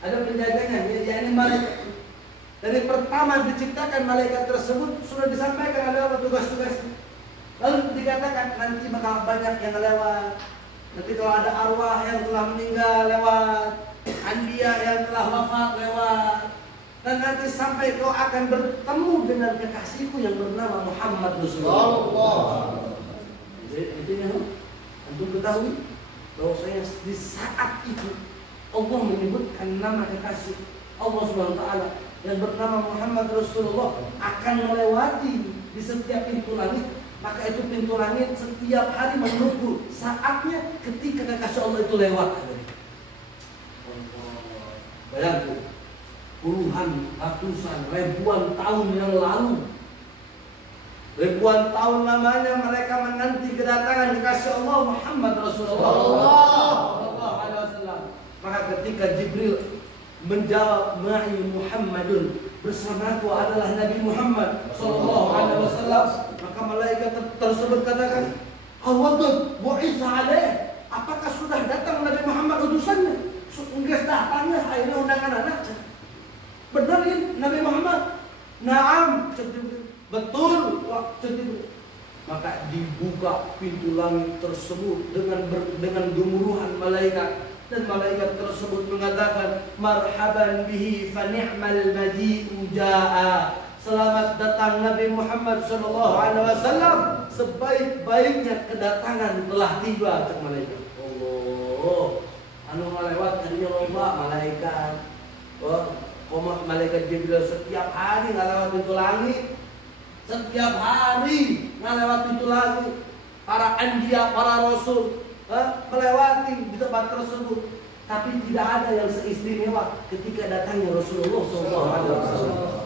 ada penjaganya. Ya ini malaikat. Dari pertama diciptakan malaikat tersebut sudah disampaikan ada apa tugas-tugasnya. Lalu dikatakan nanti bakal banyak yang lewat. Nanti kalau ada arwah yang telah meninggal lewat, anbiya yang telah wafat lewat. Dan nanti sampai kau akan bertemu dengan kekasihku yang bernama Muhammad Rasulullah. Jadi intinya, antum ketahui bahwa saya di saat itu Allah menyebutkan nama kekasih Allah Subhanahu wa taala yang bernama Muhammad Rasulullah akan melewati di setiap pintu langit. Maka itu pintu langit setiap hari menunggu saatnya ketika kekasih Allah itu lewat. Bayangkan, puluhan, ratusan, ribuan tahun yang lalu, ribuan tahun lamanya mereka menanti kedatangan kekasih Allah Muhammad Rasulullah Sallallahu Alaihi Wasallam. Maka ketika Jibril menjawab ma'i Muhammadun, bersamaku adalah Nabi Muhammad Sallallahu Alaihi Wasallam, maka malaikat tersebut katakan, awadud bu'itha alaih, apakah sudah datang Nabi Muhammad utusannya? Enggak datangnya, akhirnya undangan anak. Benar ini Nabi Muhammad? Naam, betul. Maka dibuka pintu langit tersebut dengan gemuruhan malaikat. Dan malaikat tersebut mengatakan, marhaban bihi fa ni'mal maji'u ja'a. Selamat datang Nabi Muhammad sallallahu alaihi wasallam, sebaik-baiknya kedatangan telah tiba. Cek malaikat. Allah, anu ngalewat harinya loba malaikat. Oh, malaikat Jibril setiap hari ngalewat pintu langit. Setiap hari ngalewat pintu langit. Para anbiya, para rasul melewati di tempat tersebut, tapi tidak ada yang seistimewa ketika datangnya Rasulullah SAW.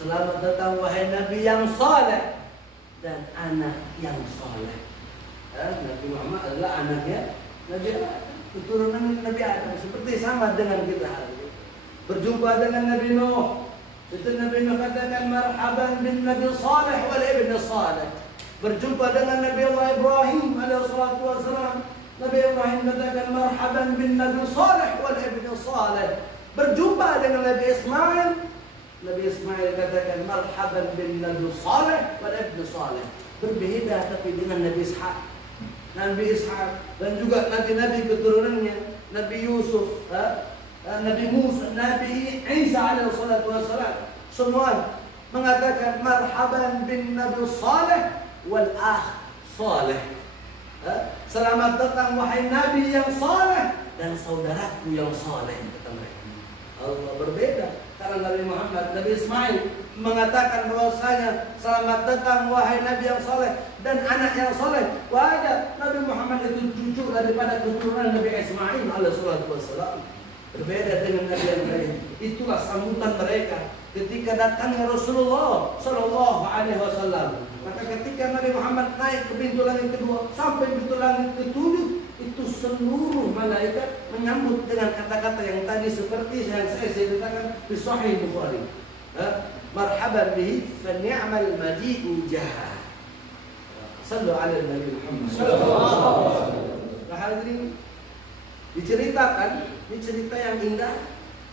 Selamat datang wahai Nabi yang saleh dan anak yang saleh. Nabi Muhammad adalah anaknya Nabi Adam, keturunan Nabi Adam, seperti sama dengan kita hari ini. Berjumpa dengan Nabi Nuh, itu Nabi Nuh katakan marhaban bin Nabi saleh wal ibn saleh. Berjumpa dengan Nabi Allah Ibrahim alaihi salatu wasalam, Nabi Ibrahim katakan marhaban bin Nabi saleh wal ibn saleh. Berjumpa dengan Nabi Ismail, Nabi Ismail katakan marhaban bin Nabi Saleh wal ibn Saleh. Berbeda tapi dengan Nabi Ishaq. Nabi Ishaq dan juga nabi-nabi keturunannya, Nabi Yusuf, Nabi Musa, Nabi Isa alaihi salatu wassalam, semua mengatakan marhaban bin Nabi Saleh wal akh Saleh. Selamat datang wahai Nabi yang saleh dan saudaraku yang saleh, kata mereka. Allah berbeda. Karena Nabi Muhammad, Nabi Ismail mengatakan bahwasanya selamat datang wahai Nabi yang soleh dan anak yang soleh. Wajah Nabi Muhammad itu cucu daripada keturunan Nabi Ismail alaihissalatu wassalam. Berbeda dengan Nabi yang lain. Itulah sambutan mereka ketika datangnya Rasulullah Sallallahu Alaihi Wasallam. Maka ketika Nabi Muhammad naik ke pintu langit kedua sampai pintu langit ketujuh, itu seluruh malaikat menyambut dengan kata-kata yang tadi seperti yang saya ceritakan di Sahih Bukhari. Marhaban bihi fa ni'mal maji'u jaha. Sallu ala Nabi Muhammad sallallahu alaihi wasallam. Hadirin, diceritakan, ini cerita yang indah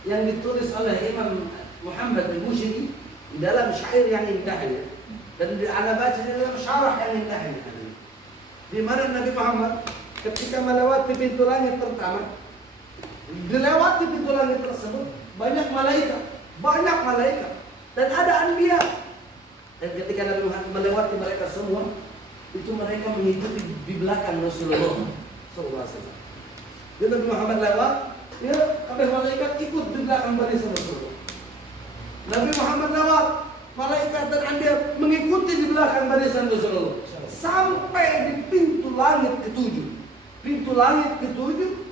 yang ditulis oleh Imam Muhammad al-Mushiri di dalam syair yang indahnya dan ana baca di dalam syarah yang indahnya. Di mana Nabi Muhammad ketika melewati pintu langit pertama, dilewati pintu langit tersebut banyak malaikat, dan ada anbiya. Dan ketika Nabi Muhammad melewati mereka semua, itu mereka mengikuti di belakang Rasulullah SAW. Jadi Nabi Muhammad lewat, ya, kabeh malaikat ikut di belakang barisan Rasulullah. Nabi Muhammad lewat, malaikat dan anbiya mengikuti di belakang barisan Rasulullah sampai di pintu langit ketujuh. Pintu langit ketujuh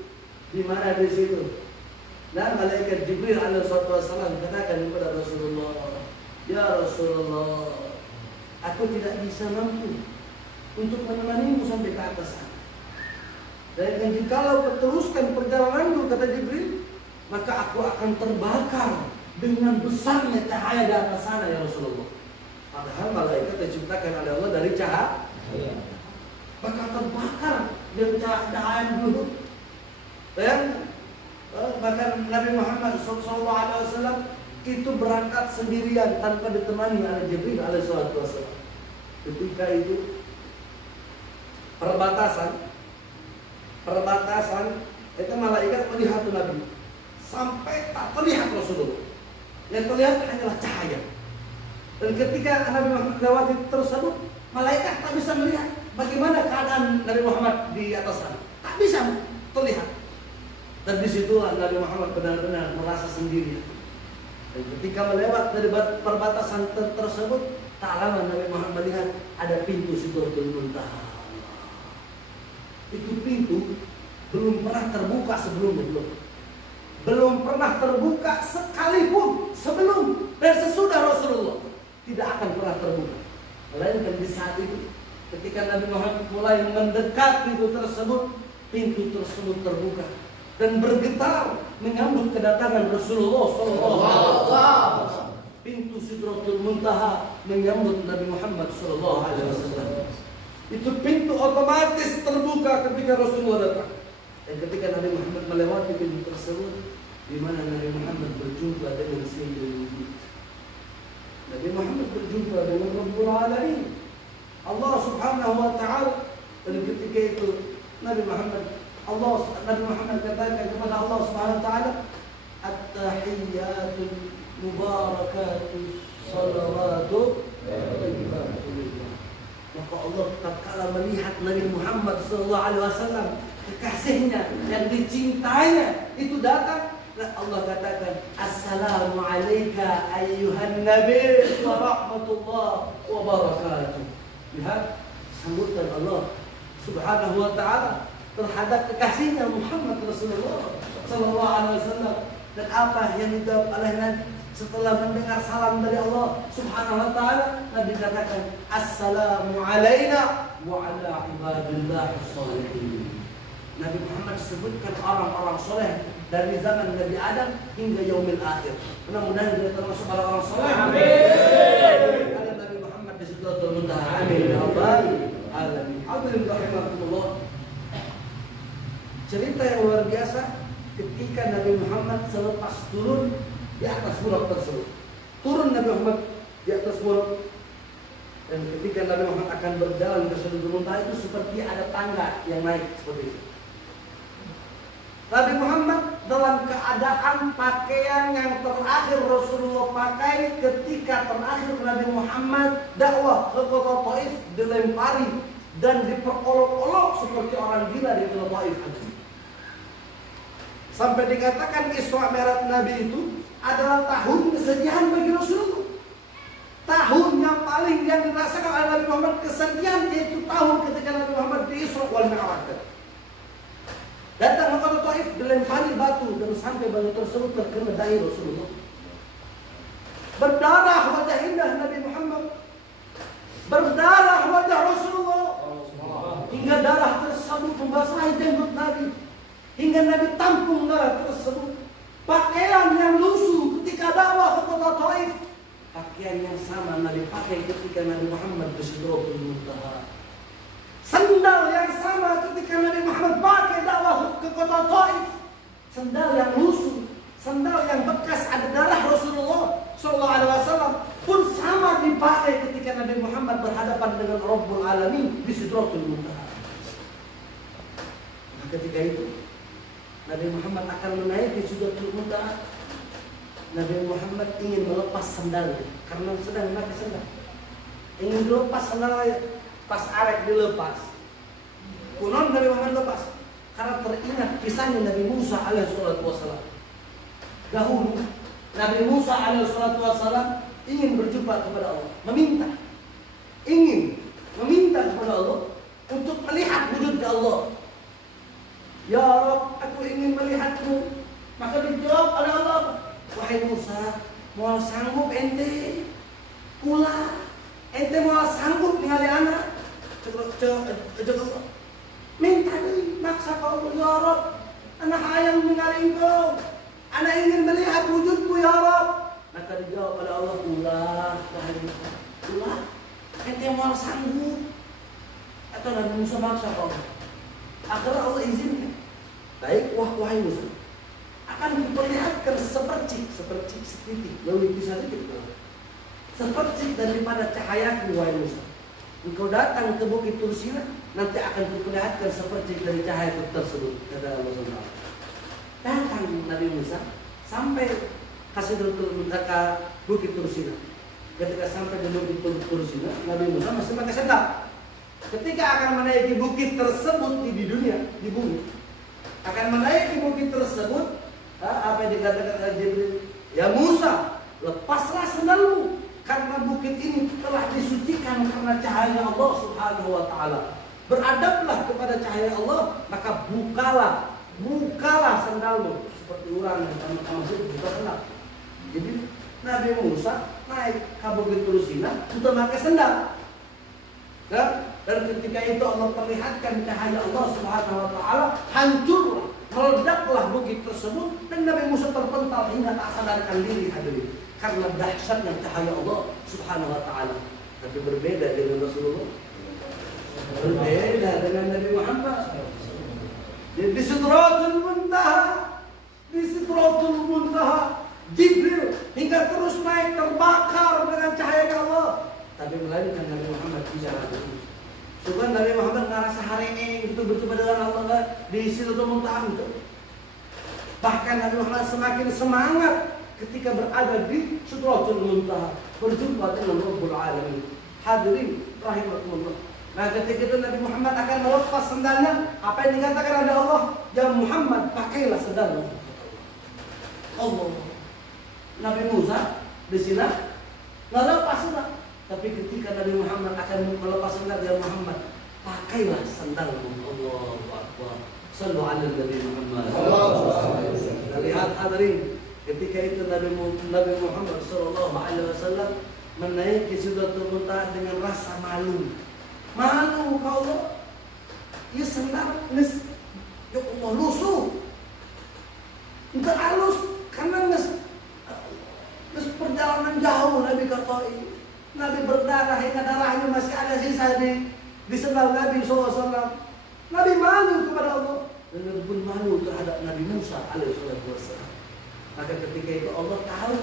di mana di situ? Dan malaikat Jibril alaihissalam katakan kepada Rasulullah, ya Rasulullah, aku tidak bisa mampu untuk menemanimu sampai ke atas sana. Dan jikalau kau teruskan perjalananmu, kata Jibril, maka aku akan terbakar dengan besarnya cahaya di atas sana, ya Rasulullah. Padahal malaikat diciptakan oleh Allah dari cahaya, maka terbakar dengan cahaya dulu. Dan bahkan Nabi Muhammad SAW itu berangkat sendirian tanpa ditemani oleh Jibril alaihissalam. Ketika itu perbatasan itu malaikat melihat Nabi sampai tak terlihat Rasulullah. Yang terlihat hanyalah cahaya. Dan ketika Nabi Muhammad lewati tersebut, malaikat tak bisa melihat bagaimana keadaan Nabi Muhammad di atas sana. Tak bisa terlihat. Dan disitulah Nabi Muhammad benar-benar merasa sendiri. Dan ketika melewat dari perbatasan tersebut, tak lama Nabi Muhammad melihat ada pintu Sidratul Muntaha. Itu pintu belum pernah terbuka sebelumnya, belum pernah terbuka sekalipun sebelum dan sesudah Rasulullah, tidak akan pernah terbuka. Melainkan di saat itu, ketika Nabi Muhammad mulai mendekat pintu tersebut terbuka dan bergetar menyambut kedatangan Rasulullah SAW. Pintu Sidratul Muntaha menyambut Nabi Muhammad SAW. Itu pintu otomatis terbuka ketika Rasulullah datang. Dan ketika Nabi Muhammad melewati pintu tersebut, di mana Nabi Muhammad berjumpa dengan Sayyidul Wujud. Nabi Muhammad berjumpa dengan Rabbul Alamin, Allah Subhanahu wa Ta'ala. Dan ketika itu Nabi Muhammad katakan kepada Allah Subhanahu wa Ta'ala, At-tahiyyatul mubarakatus salawatu thayyibatu. Maka Allah tatkala melihat Nabi Muhammad SAW, kekasihnya yang dicintainya itu datang, Allah katakan, Assalamu alayka ayyuhan nabi wa rahmatullah wa barakatuh. Lihat sambutan Allah Subhanahu wa Ta'ala terhadap kekasihnya Muhammad Rasulullah SAW. Dan apa yang dijawab oleh Nabi setelah mendengar salam dari Allah Subhanahu wa Ta'ala? Nabi katakan, Assalamu alayna wa ala ibadillah sholihin. Nabi Muhammad sebutkan orang-orang soleh dari zaman Nabi Adam hingga yaumil akhir. Mudah-mudahan kita termasuk orang-orang soleh. Amin. Ada Nabi Muhammad di Sidratul Muntaha. Amin ya rabbal alamin. Hadirin rahimakumullah. Cerita yang luar biasa ketika Nabi Muhammad selepas turun di atas burak tersebut. Turun Nabi Muhammad di atas burak, dan ketika Nabi Muhammad akan berjalan ke Sidratul Muntaha itu seperti ada tangga yang naik seperti itu. Nabi Muhammad dalam keadaan pakaian yang terakhir Rasulullah pakai ketika terakhir Nabi Muhammad dakwah ke kota Taif, dilempari dan diperolok-olok seperti orang gila di kota Taif. Sampai dikatakan Isra Mi'raj Nabi itu adalah tahun kesedihan bagi Rasulullah. Tahun yang paling yang dirasakan oleh Nabi Muhammad kesedihan, yaitu tahun ketika Nabi Muhammad di Isra wal Mi'raj. Datang ke kota Taif, dilempari batu dan sampai batu tersebut terkena dahi Rasulullah. Berdarah wajah indah Nabi Muhammad, berdarah wajah Rasulullah, hingga darah tersebut membasahi jenggot Nabi, hingga Nabi tampung darah tersebut. Pakaian yang lusuh ketika dakwah ke kota Taif, pakaian yang sama Nabi pakai ketika Nabi Muhammad di Sidratul Muntaha. Sendal yang sama ketika Nabi Muhammad pakai dakwah ke kota Taif, sendal yang lusuh, sendal yang bekas ada darah Rasulullah SAW pun sama dipakai ketika Nabi Muhammad berhadapan dengan Rabbul Alamin di Sidratul Muntaha. Nah, ketika itu Nabi Muhammad akan menaiki Sidratul Muntaha. Nabi Muhammad ingin melepas sandalnya karena sedang memakai sandal. Ingin dilepas sandalnya, pas arek dilepas. Kunon Nabi Muhammad lepas karena teringat kisahnya Nabi Musa alaihissalam. Dahulu Nabi Musa alaihissalam ingin berjumpa kepada Allah, ingin meminta kepada Allah untuk melihat wujudnya Allah. Ya Rabb, aku ingin melihatmu. Maka dijawab oleh Allah, wahai Musa, mau sanggup ente pula, ente mau sanggup ningali anak. Coba minta nih, maksa kau, ya Rabb, anak hayang ningali engkau, anak ingin melihat wujudmu ya Rabb. Maka dijawab oleh Allah, ulah wahai Musa, ulah, ente mau sanggup. Atau Nabi Musa maksa kau. Akhirnya Allah izinkan. Baik, wahai Musa, akan diperlihatkan sepercik setitik, lebih bisa sedikit, sepercik daripada cahayaku, wahai Musa. Engkau datang ke Bukit Tursina, nanti akan diperlihatkan sepercik dari cahaya tersebut, kata Allah SWT. Datang Nabi Musa sampai kasih ke Bukit Tursina. Ketika sampai di Bukit Tursina, Nabi Musa masih pakai sandal. Ketika akan menaiki bukit tersebut di dunia, di bumi, akan menaiki bukit tersebut, apa yang dikatakan oleh Jibril, ya Musa, lepaslah sandalmu karena bukit ini telah disucikan karena cahaya Allah Subhanahu wa taala. Beradablah kepada cahaya Allah, maka bukalah sandalmu. Seperti orang yang pertama buka sandal. Jadi Nabi Musa naik ke Bukit Tursina untuk pakai sandal. Dan ketika itu Allah perlihatkan cahaya Allah Subhanahu wa taala, hancurlah, meledaklah bukit tersebut dan Nabi Musa terpental hingga tak sadarkan diri hadirin karena dahsyatnya cahaya Allah Subhanahu wa taala. Tapi berbeda dengan Rasulullah. Berbeda dengan Nabi Muhammad. Di Sidratul Muntaha, Jibril hingga terus naik terbakar dengan cahaya Allah. Tapi melainkan Nabi Muhammad bicara terus. Bukan Nabi Muhammad ngerasa hari ini itu berjumpa dengan Allah di Sidratul Muntaha itu. Bahkan Nabi Muhammad semakin semangat ketika berada di Sidratul Muntaha berjumpa dengan Rabbul Alamin. Hadirin rahimakumullah. Nah, ketika itu Nabi Muhammad akan melepas sandalnya, apa yang dikatakan oleh Allah? Ya Muhammad, pakailah sandalmu. Allah. Nabi Musa di sini melepas sandal. Tapi ketika Nabi Muhammad akan melepas sandal, ya Muhammad, pakailah sandalmu. Allahu Akbar. Sallu ala Nabi Muhammad. Kita lihat hadirin, ketika itu Nabi Muhammad sallallahu alaihi wasallam menaiki Sidratul Muntaha dengan rasa malu. Malu kau Allah. Ya sandal ya Allah lusuh. Enggak halus karena perjalanan jauh Nabi ke Taif. Nabi berdarah hingga darahnya masih ada sisa di sandal Nabi SAW. Nabi malu kepada Allah dan Nabi pun malu terhadap Nabi Musa alaihissalam. Maka ketika itu Allah tahu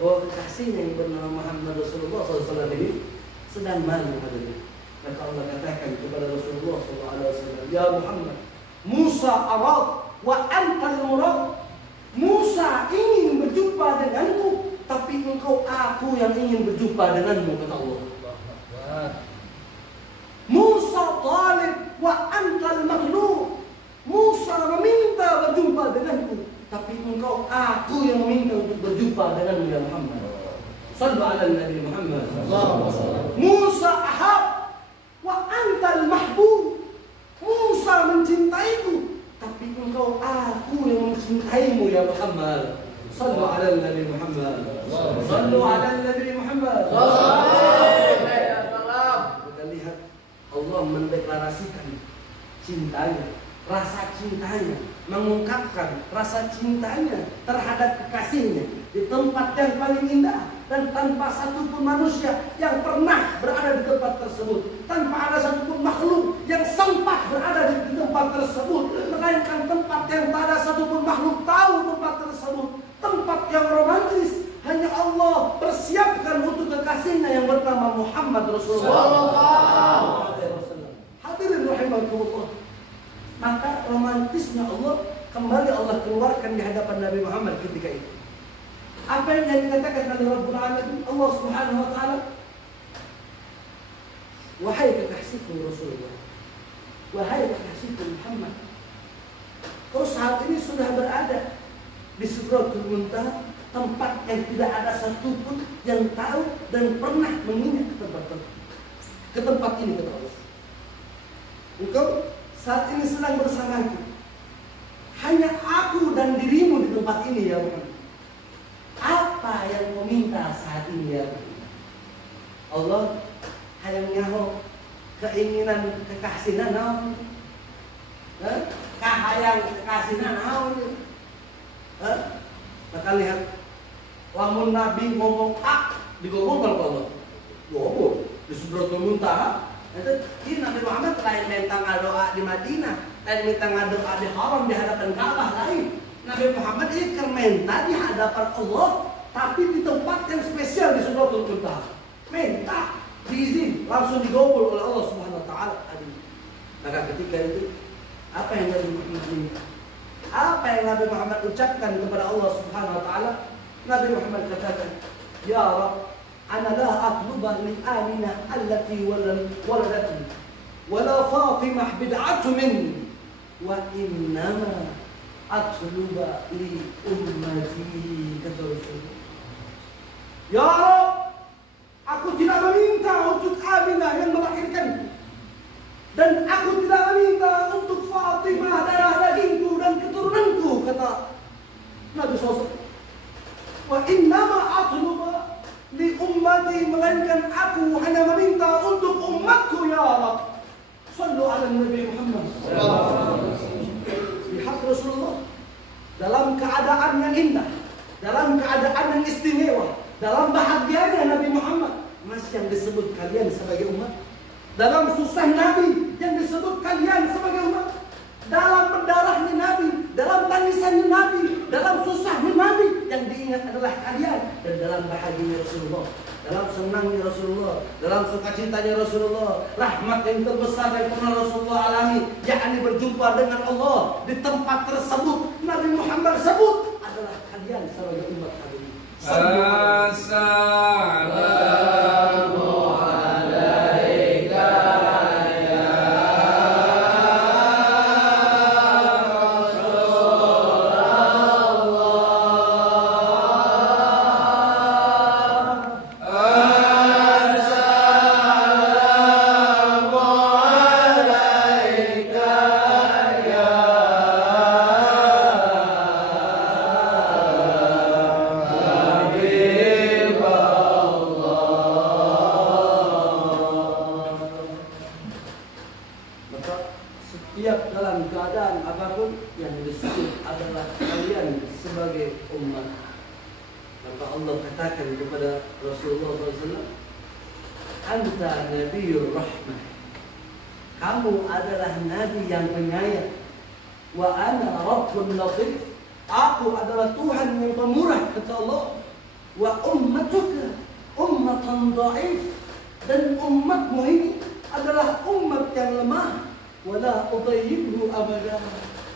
bahwa kekasihnya yang bernama Muhammad Rasulullah SAW ini sedang malu hadirin. Maka Allah katakan kepada Rasulullah SAW, ya Muhammad, Musa arad wa antal murad. Musa ingin berjumpa denganmu, tapi engkau aku yang ingin berjumpa denganmu, kata Allah. Musa talib wa antal maghlub. Musa meminta berjumpa denganku, tapi engkau aku yang meminta untuk berjumpa denganmu ya Muhammad. Sallu ala Nabi Muhammad. Musa ahab wa antal mahbub. Musa mencintaiku, tapi engkau aku yang mencintaimu ya Muhammad. Sallu ala Nabi Muhammad. Sallu ala Nabi Muhammad. Kita lihat Allah mendeklarasikan cintanya, rasa cintanya, mengungkapkan rasa cintanya terhadap kekasihnya di tempat yang paling indah dan tanpa satupun manusia yang pernah berada di tempat tersebut, tanpa ada satupun makhluk yang sempat berada di tempat tersebut, melainkan tempat yang tak ada satupun makhluk tahu tempat tersebut, tempat yang romantis hanya Allah persiapkan untuk kekasihnya yang bernama Muhammad Rasulullah. Hadirin rahimakumullah. Maka romantisnya Allah kembali Allah keluarkan di hadapan Nabi Muhammad ketika itu. Apa yang dikatakan oleh Rabbul Alamin, Allah Subhanahu wa taala? Wahai kekasihku Rasulullah, wahai kekasihku Muhammad, kau saat ini sudah berada di Sidratul Muntaha, tempat yang tidak ada satupun yang tahu dan pernah mengingat ke tempat ini, kata Allah. Engkau saat ini sedang bersamaku. Hanya aku dan dirimu di tempat ini ya Muhammad. Apa yang kau minta saat ini ya Muhammad? Allah hayang nyaho keinginan kekasinan naon? Kahayang kekasinan naon? Maka lihat, lamun Nabi ngomong digobol Allah. Gobol di Sidratul Muntaha. Itu Nabi Muhammad lain minta doa di Madinah, lain minta doa di Haram di hadapan Ka'bah lain. Nabi Muhammad ini minta di hadapan Allah, tapi di tempat yang spesial di Sidratul Muntaha. Minta diizin, langsung digobol oleh Allah Subhanahu wa taala. Maka ketika itu apa yang Nabi Muhammad minta? Apa yang Nabi Muhammad ucapkan kepada Allah Subhanahu wa taala? Nabi Muhammad katakan, "Ya Rabb, ana la atluba li Aminah allati waladatni wala Fatimah bid'atu minni wa innama atluba li ummati," kata Rasulullah. Ya Rabb, aku tidak meminta untuk Aminah yang melahirkanku, dan aku tidak meminta untuk Fatimah darah dagingku dan keturunanku, kata Nabi SAW. Wa innama atluba li ummati, melainkan aku hanya meminta untuk umatku ya Rabb. Sallu ala Nabi Muhammad. Lihat Rasulullah dalam keadaan yang indah, dalam keadaan yang istimewa, dalam bahagianya Nabi Muhammad, masih yang disebut kalian sebagai umat. Dalam susah Nabi yang disebut kalian sebagai umat. Dalam berdarahnya Nabi, dalam tangisannya Nabi, dalam susahnya Nabi, yang diingat adalah kalian. Dan dalam bahagianya Rasulullah, dalam senangnya Rasulullah, dalam sukacitanya Rasulullah, rahmat yang terbesar yang pernah Rasulullah alami, yakni berjumpa dengan Allah di tempat tersebut, Nabi Muhammad sebut adalah kalian sebagai umat Nabi. Assalamualaikum. Kamu adalah Nabi yang penyayang. Wa ana Rabbun latif. Aku adalah Tuhan yang pemurah, kata Allah. Wa ummatuka ummatan dhaif. Dan umatmu ini adalah umat yang lemah. Wala udhayyibhu abada.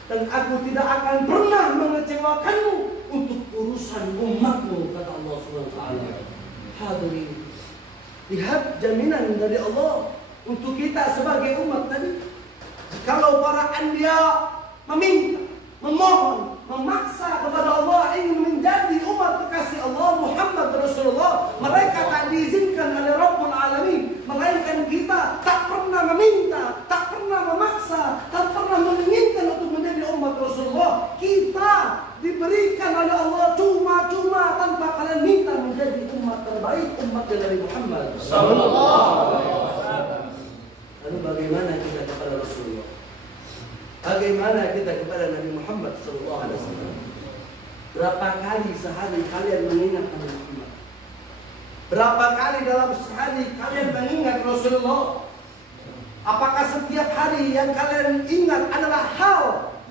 Dan aku tidak akan pernah mengecewakanmu untuk urusan umatmu, kata Allah SWT. Hadirin, lihat jaminan dari Allah untuk kita sebagai umat Nabi. Kalau para anbiya meminta, memohon, memaksa kepada Allah ingin menjadi umat kekasih Allah Muhammad Rasulullah, mereka tak diizinkan oleh Rabbul Alamin. Melainkan kita tak pernah meminta, tak pernah memaksa, tak pernah menginginkan untuk menjadi umat Rasulullah. Kita diberikan oleh Allah cuma-cuma tanpa kalian minta menjadi umat terbaik, umat dari Muhammad sallallahu alaihi wasallam. Lalu bagaimana kita kepada Rasulullah? Bagaimana kita kepada Nabi Muhammad sallallahu alaihi wasallam? Berapa kali sehari kalian mengingat Nabi Muhammad? Berapa kali dalam sehari kalian mengingat Rasulullah? Apakah setiap hari yang kalian ingat adalah hal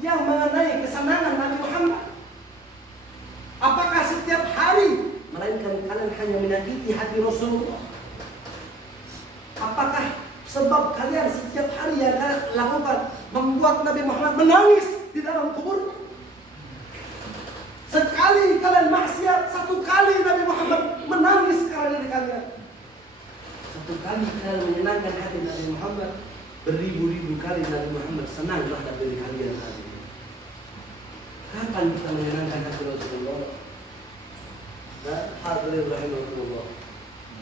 yang mengenai kesenangan Nabi Muhammad? Apakah setiap hari melainkan kalian hanya menyakiti hati Rasulullah? Apakah sebab kalian setiap hari yang kalian lakukan membuat Nabi Muhammad menangis di dalam kubur? kalian maksiat, 1 kali Nabi Muhammad menangis karena diri kalian. 1 kali kalian menyenangkan hati Nabi Muhammad, beribu-ribu kali Nabi Muhammad senang terhadap diri kalian tadi. Kapan kita menyenangkan hati Rasulullah? Hadirin rahimahullah.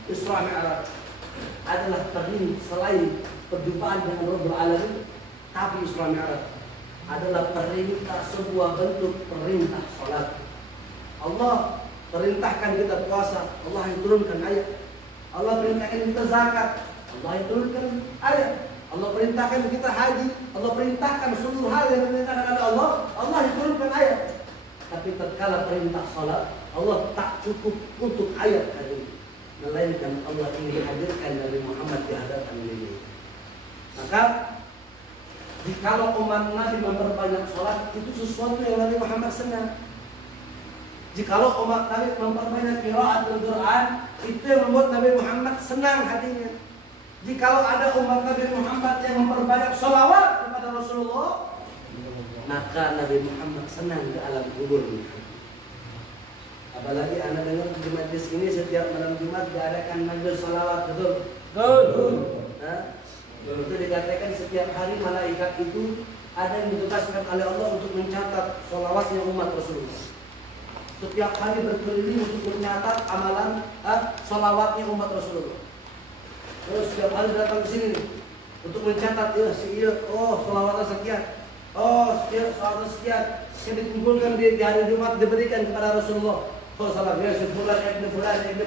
Isra Mi'raj adalah selain perjumpaan dengan Rabbul Alamin, tapi Isra Mi'raj adalah perintah, sebuah bentuk perintah salat. Allah perintahkan kita puasa, Allah yang turunkan ayat. Allah perintahkan kita zakat, Allah yang turunkan ayat. Allah perintahkan kita haji, Allah perintahkan seluruh hal yang diperintahkan oleh Allah, Allah yang turunkan ayat. Tapi tatkala perintah salat, Allah tak cukup untuk ayat tadi, melainkan Allah ingin hadirkan Nabi Muhammad di hadapan ini. Maka jikalau umat Nabi memperbanyak sholat, itu sesuatu yang Nabi Muhammad senang. Jikalau umat Nabi memperbanyak qiraat Al-Quran, itu yang membuat Nabi Muhammad senang hatinya. Jikalau ada umat Nabi Muhammad yang memperbanyak sholawat kepada Rasulullah, maka Nabi Muhammad senang ke alam kuburnya. Apalagi anda dengar di majlis ini setiap malam Jumat diadakan majlis sholawat, betul? Betul. Itu dikatakan setiap hari malaikat itu ada yang ditugaskan oleh Allah untuk mencatat sholawatnya umat Rasulullah. Setiap hari berkeliling untuk mencatat amalan sholawatnya umat Rasulullah. Terus setiap hari datang ke sini untuk mencatat, sholawatnya sekian, sholawatnya sekian, yang dikumpulkan di hari Jumat diberikan kepada Rasulullah. Salam ya Fulan ibn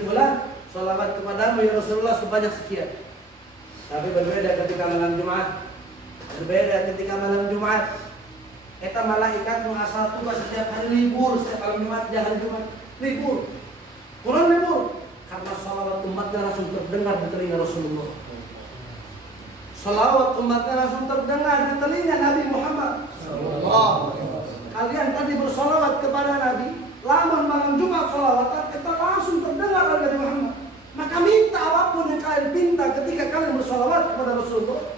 Fulan, sholawat kepadamu ya Rasulullah sebanyak sekian. Tapi berbeda ketika malam Jumat. Kita malaikat asal tugas setiap hari libur, setiap malam Jumat, hari Jumat libur. Kurang libur karena salawat umatnya langsung terdengar di telinga Rasulullah. Salawat umatnya langsung terdengar di telinga Nabi Muhammad. Kalian tadi bersalawat kepada Nabi, lamun malam Jumat salawatan kita langsung terdengar oleh Nabi Muhammad. Maka minta apapun yang kalian minta ketika kalian bersolawat kepada Rasulullah,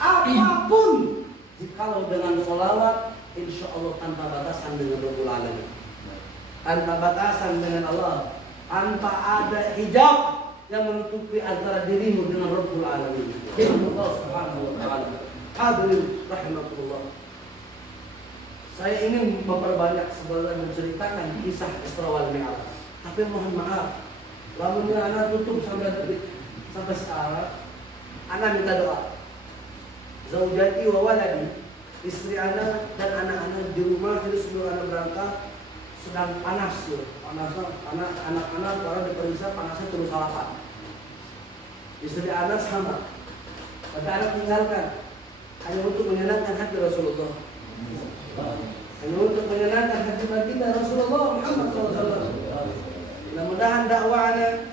apapun, jikalau dengan solawat, insya Allah tanpa batasan dengan Rabbul Alamin, tanpa batasan dengan Allah, tanpa ada hijab yang menutupi antara dirimu dengan Rabbul Alamin. Allah Subhanahu wa Ta'ala. Hadirin rahimahullah. Saya ingin memperbanyak sebenarnya menceritakan kisah Isra wal Mi'raj, tapi mohon maaf. Lamunnya anak tutup sampai sekarang, anak minta doa. Zaujati wa waladi, istri anak dan anak-anak di rumah, jadi sebelum anak berangkat sedang panas loh. Anak-anak kalau diperiksa panasnya terus 8. Istri anak sama, tapi anak tinggalkan hanya untuk menyenangkan hati Rasulullah, hanya untuk menyenangkan hati baginda Rasulullah Muhammad SAW. Mudah-mudahan dakwahnya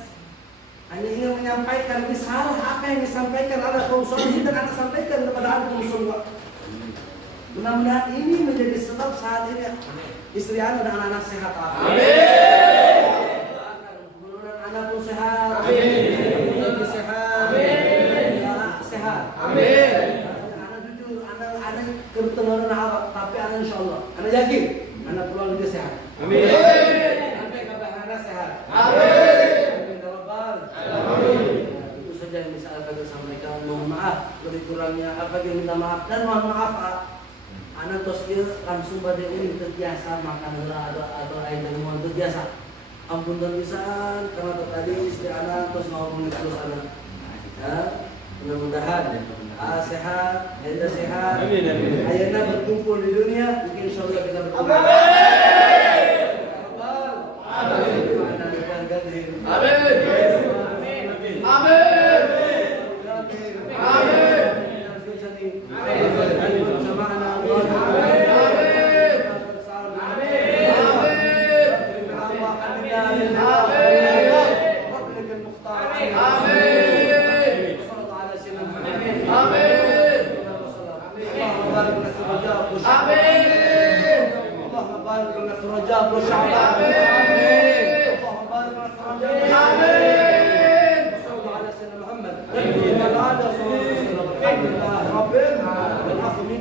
hanya ingin menyampaikan risalah apa yang disampaikan oleh Rasulullah dan anak sampaikan kepada Rasulullah. Mudah-mudahan ini menjadi sebab saat ini istri anak dan anak-anak sehat. Amin. Mudah-mudahan anak pun sehat. Amin. Anak sehat. Amin. Anak sehat. Amin. Anak jujur, anak kebetulan anak, tapi anak insya Allah, anak yakin, anak pulang juga sehat. Amin. Sehat. Amin. Amin. Itu saja yang bisa saya sampaikan. Mohon maaf lebih kurangnya. Apa yang minta maaf dan mohon maaf. Anak tos langsung pada ini terbiasa makan atau air dan mohon terbiasa. Ampun terbiasa karena tadi istri anak terus mau terus anak. Ya, mudah-mudahan sehat, anda sehat. Amin. Ayana berkumpul di dunia. Mungkin insyaallah kita berkumpul.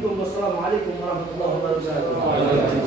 Wassalamualaikum warahmatullahi wabarakatuh.